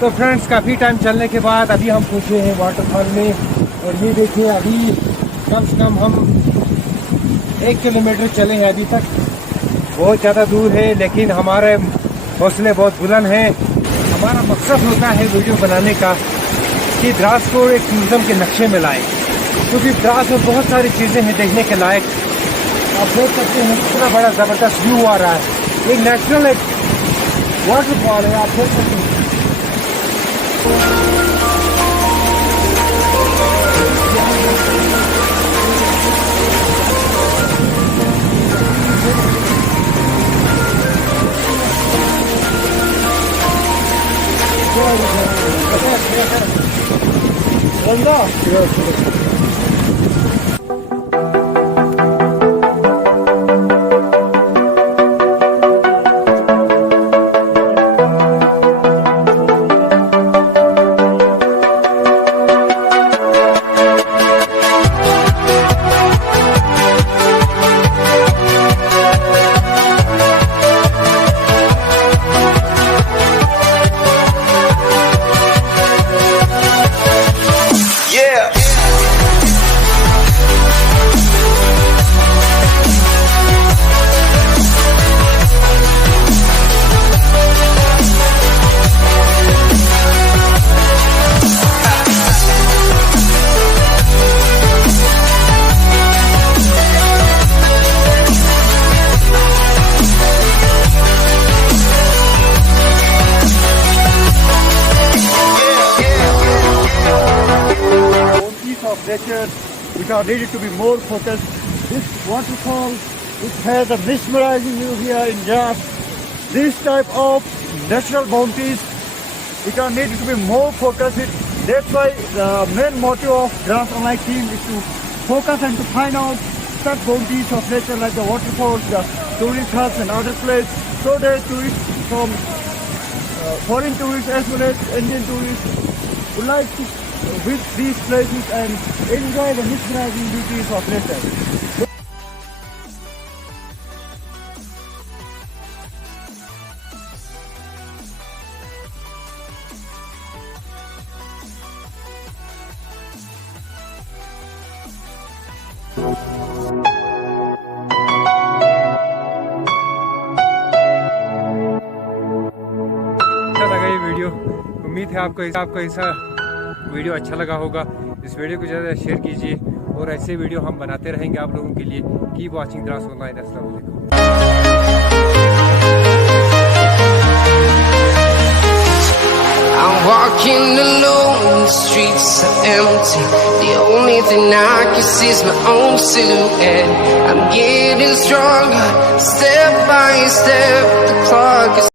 तो फ्रेंड्स काफ़ी टाइम चलने के बाद अभी हम पहुँचे हैं वाटरफॉल में। और ये देखिए अभी कम से कम हम 1 किलोमीटर चले हैं अभी तक। बहुत ज़्यादा दूर है लेकिन हमारे हौसले बहुत बुलंद हैं। हमारा मकसद होता है वीडियो बनाने का कि द्रास को एक टूरिज़्म के नक्शे में लाए, क्योंकि द्रास में बहुत सारी चीज़ें हैं देखने के लायक। आप देख सकते हैं कितना बड़ा ज़बरदस्त व्यू आ रहा है। एक नेचुरल एक वाटरफॉल है, आप देख सकते हैं। Which are needed to be more focused. This waterfall, which has a mesmerizing view here in Dras. These type of natural bounties, which are needed to be more focused. That's why the main motive of DrassOnline team is to focus and to find out such bounties of nature like the waterfalls, the tourist hubs and other places, so that tourists from foreign tourists as well as Indian tourists would like to visit these places and enjoy the mesmerizing beauties of nature. लगा ये वीडियो, उम्मीद है आपको ऐसा वीडियो अच्छा लगा होगा। इस वीडियो को ज़्यादा शेयर कीजिए और ऐसे वीडियो हम बनाते रहेंगे आप लोगों के लिए। कीप वाचिंग द्रास ऑनलाइन। अस्सलाम वालेकुम। I'm walking alone, the streets are empty. The only thing I can see is my own silhouette. I'm getting stronger, step by step. The clock is